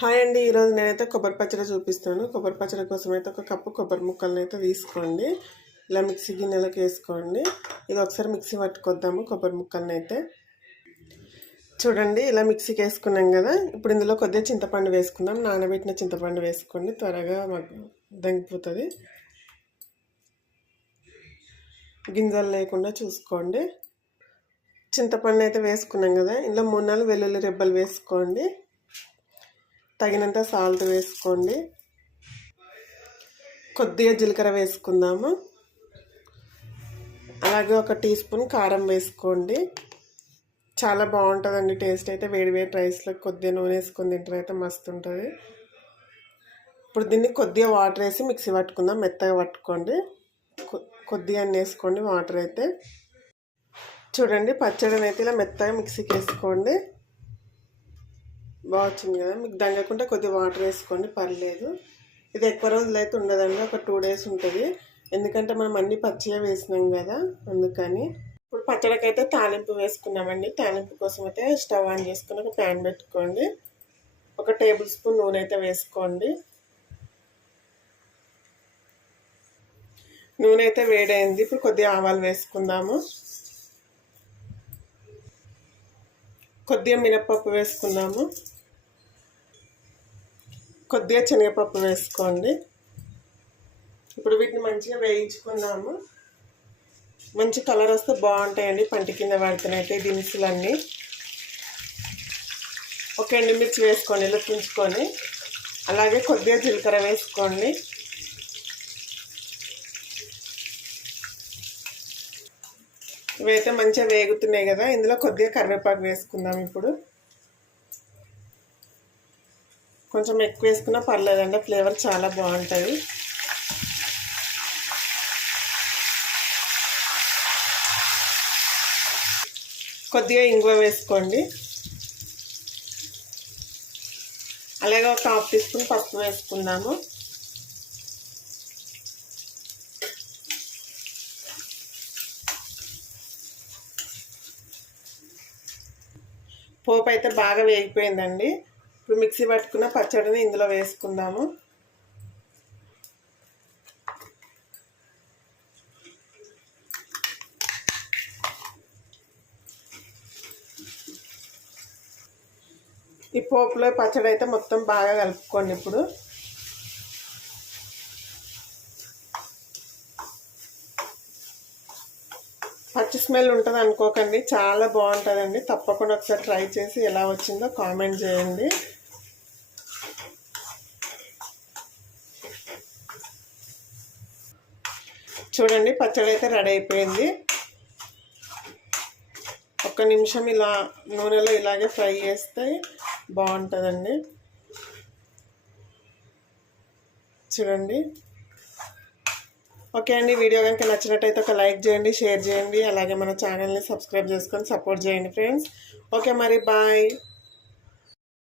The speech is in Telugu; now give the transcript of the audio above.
హాయ్ అండి. ఈరోజు నేనైతే కొబ్బరి పచ్చడి చూపిస్తాను. కొబ్బరి పచ్చడి కోసం అయితే ఒక కప్పు కొబ్బరి ముక్కలను అయితే తీసుకోండి. ఇలా మిక్సీ గిన్నెలోకి వేసుకోండి. ఇది ఒకసారి మిక్సీ పట్టుకొద్దాము. కొబ్బరి ముక్కలను అయితే చూడండి, ఇలా మిక్సీకి వేసుకున్నాం కదా. ఇప్పుడు ఇందులో కొద్దిగా చింతపండు వేసుకుందాం. నానబెట్టిన చింతపండు వేసుకోండి, త్వరగా దంగిపోతుంది. గింజలు లేకుండా చూసుకోండి. చింతపండు అయితే వేసుకున్నాం కదా. ఇందులో 3-4 వెల్లుల్లి రెబ్బలు వేసుకోండి. తగినంత సాల్ట్ వేసుకోండి. కొద్దిగా జీలకర్ర వేసుకుందాము. అలాగే 1 టీ స్పూన్ కారం వేసుకోండి. చాలా బాగుంటుందండి టేస్ట్ అయితే. వేడి వేడి రైస్లో కొద్దిగా నూనె వేసుకొని తింటారు అయితే మస్తు ఉంటుంది. ఇప్పుడు దీన్ని కొద్దిగా వాటర్ వేసి మిక్సీ పట్టుకుందాం. మెత్తగా పట్టుకోండి. కొద్దిగా వేసుకోండి వాటర్ అయితే. చూడండి, పచ్చడిని అయితే ఇలా మెత్తగా మిక్సీకి వేసుకోండి. బాగా వచ్చింది కదా. మీకు దంగకుండా కొద్దిగా వాటర్ వేసుకోండి, పర్లేదు. ఇది ఎక్కువ రోజులు అయితే ఉండదండి, ఒక 2 డేస్ ఉంటుంది. ఎందుకంటే మనం అన్నీ పచ్చిగా వేసినాం కదా, అందుకని. ఇప్పుడు పచ్చడికి అయితే తాలింపు వేసుకున్నామండి. తాలింపు కోసం అయితే స్టవ్ ఆన్ చేసుకుని ఒక ప్యాన్ పెట్టుకోండి. 1 టేబుల్ స్పూన్ నూనె అయితే వేసుకోండి. నూనె అయితే వేడైంది. ఇప్పుడు కొద్దిగా ఆవాలు వేసుకుందాము. కొద్దిగా మినప్పప్పు వేసుకుందాము. కొద్దిగా శనగపప్పు వేసుకోండి. ఇప్పుడు వీటిని మంచిగా వేయించుకుందాము. మంచి కలర్ వస్తే బాగుంటాయండి పంట కింద పడుతున్నాయితే దినుసులన్నీ. ఒక ఎండుమిర్చి వేసుకోండి ఇలా తుంచుకొని. అలాగే కొద్దిగా జీలకర్ర వేసుకోండి. ఇవైతే మంచిగా వేగుతున్నాయి కదా. ఇందులో కొద్దిగా కరివేపాకు వేసుకుందాం. ఇప్పుడు కొంచెం ఎక్కువ వేసుకున్నా పర్లేదండి, ఫ్లేవర్ చాలా బాగుంటుంది. కొద్దిగా ఇంగువ వేసుకోండి. అలాగే 1 హాఫ్ టీ స్పూన్ పసుపు వేసుకుందాము. పోపు అయితే బాగా వేగిపోయిందండి. ఇప్పుడు మిక్సీ పట్టుకున్న పచ్చడిని ఇందులో వేసుకుందాము. ఈ పోపులో పచ్చడి అయితే మొత్తం బాగా కలుపుకోండి. ఇప్పుడు పచ్చి స్మెల్ ఉంటుంది అనుకోకండి, చాలా బాగుంటుందండి. తప్పకుండా ఒకసారి ట్రై చేసి ఎలా వచ్చిందో కామెంట్ చేయండి. చూడండి, పచ్చడి అయితే రెడీ అయిపోయింది. 1 నిమిషం ఇలా నూనెలో ఇలాగే ఫ్రై చేస్తే బాగుంటుందండి. చూడండి. ఓకే అండి, వీడియో కనుక నచ్చినట్టయితే ఒక లైక్ చేయండి, షేర్ చేయండి. అలాగే మన ఛానల్ని సబ్స్క్రైబ్ చేసుకొని సపోర్ట్ చేయండి ఫ్రెండ్స్. ఓకే మరి, బాయ్.